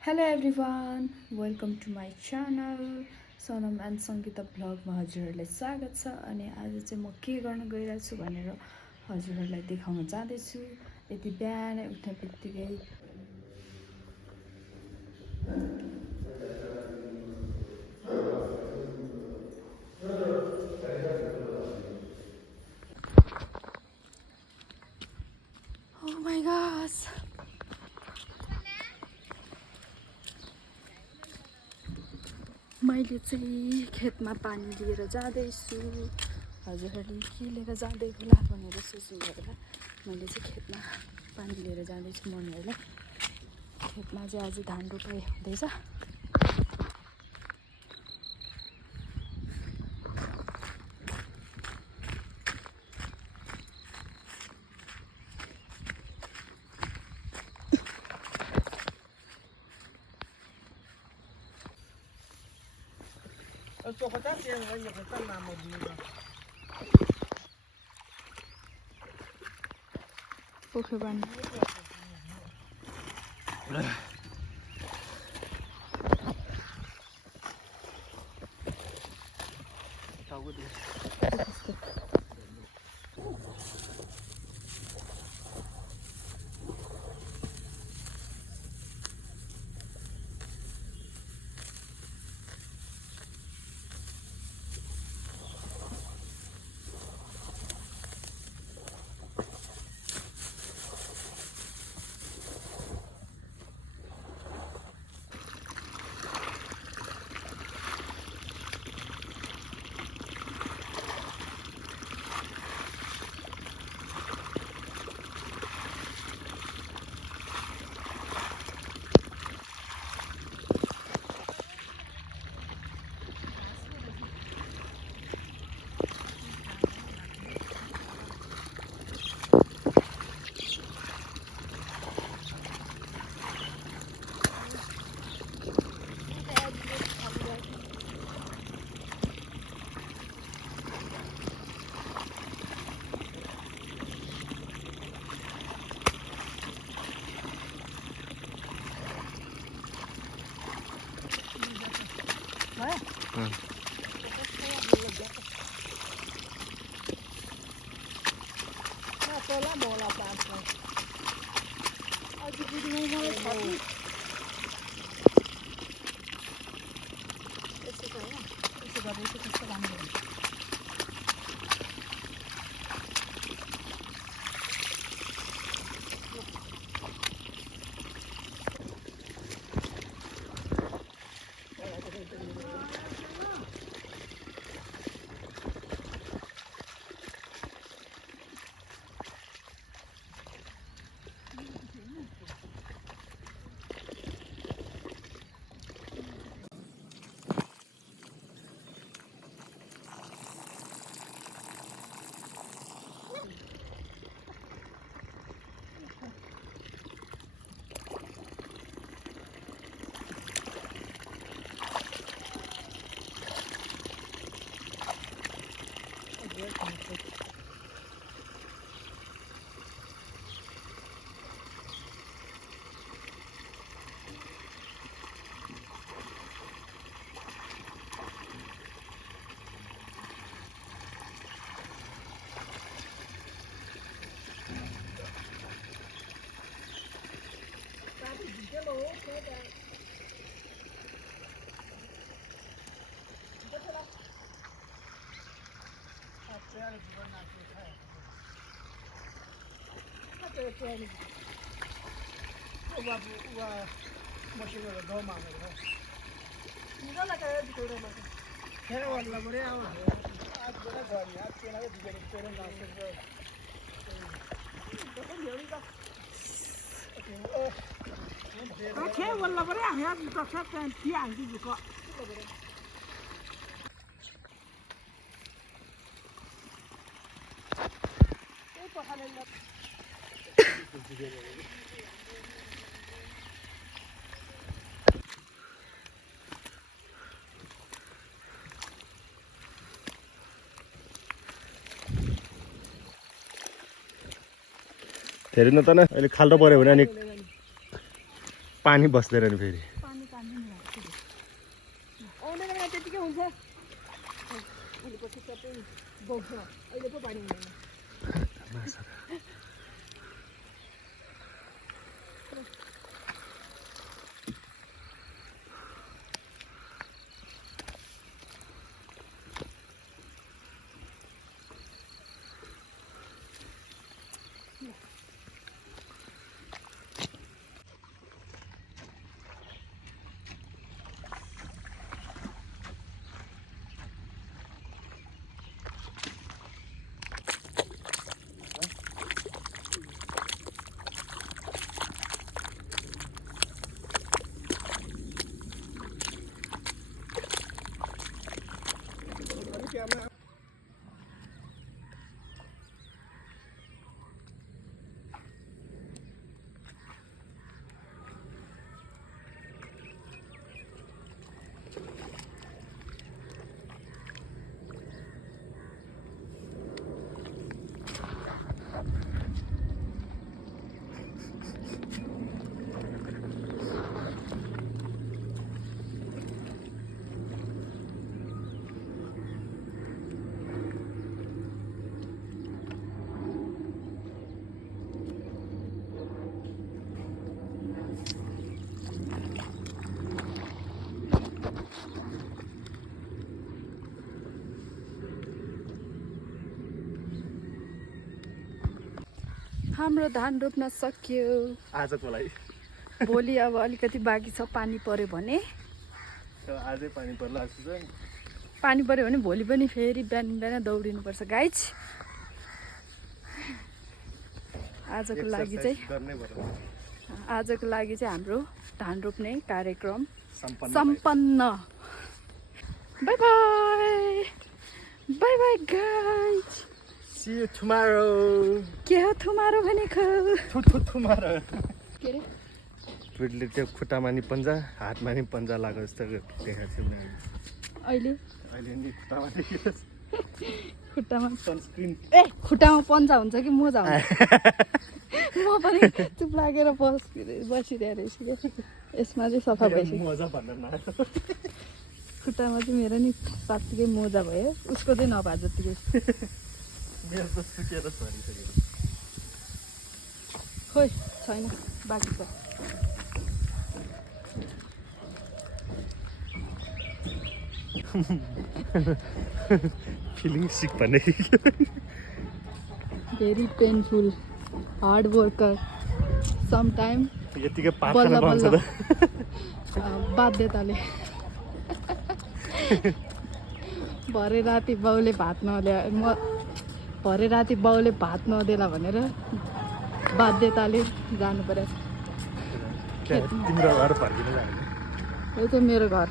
Hello everyone, welcome to my channel Sonam and Sangita vlog मा हजुरहरुलाई स्वागत छ अनि आज चाहिँ म के गर्न गइरहेको छु भनेर हजुरहरुलाई देखाउन जाँदै छु। यति बिहानै उठ्नेबित्तिकै Oh my gosh, मैले चाहिँ खेतमा पानी लिएर जाँदैछु। हजुरहरूले के लिएर जाँदै होला भनेर सोच्नु होला। मैले चाहिँ खेतमा पानी लिएर जाँदैछु मम्मीहरूलाई। खेतमा चाहिँ आज धान रोपाइ हुँदैछ। पोखरी बानी धेरै न त न अहिले खाल्डो पर्यो भने अनि पानी बस्दैन नि फेरि पानी तान्नु नि आउँदैन त्यतिकै हुन्छ अहिले पछि सबै बग्छ अहिले पो पानी हुँदैन हाम्रो धान रोप्न सकियो आजको लागि भोलि अब अलिकति बाँकी छ पानी पर्यो भने आजै पानी पर्ला जस्तो छ पानी पर्यो भने भोलि पनि फेरि बिहान बिहान दौडिनुपर्छ गाइज आजको लागि चाहिँ हाम्रो धान रोप्ने कार्यक्रम सम्पन्न by by guys See you tomorrow. के हो थुमारो भनेको थुमारो के रे पिटले त्यो खुट्टामा नि पन्जा हातमा नि पन्जा लागेको जस्तो देखाएको थियो अहिले नि खुट्टामा देखियो खुट्टामा सनस्क्रिन ए खुट्टामा पन्जा हुन्छ कि मोजा हुन्छ म पनि चुप लागेर बसिरहेको रहेछु यसमा चाहिँ सफा भइसक्यो मजा भन्न नआयो खुट्टामा चाहिँ मेरो नि साँच्चीकै मोजा भयो उसको चाहिँ नभए जतिकै मेरो त सुकेर झरिसक्यो खोइ छैन बाँकी छ फिलिङ सिक भन्ने very painful hard worker sometime यतिकै पाखा बल्ल पाउँछ बल्ल त बाध्यताले भरे राति बाउले भात नदेला भनेर बाध्यताले जानु पर्यो तिम्रो घर फर्किनु जाने यो चाहिँ मेरो घर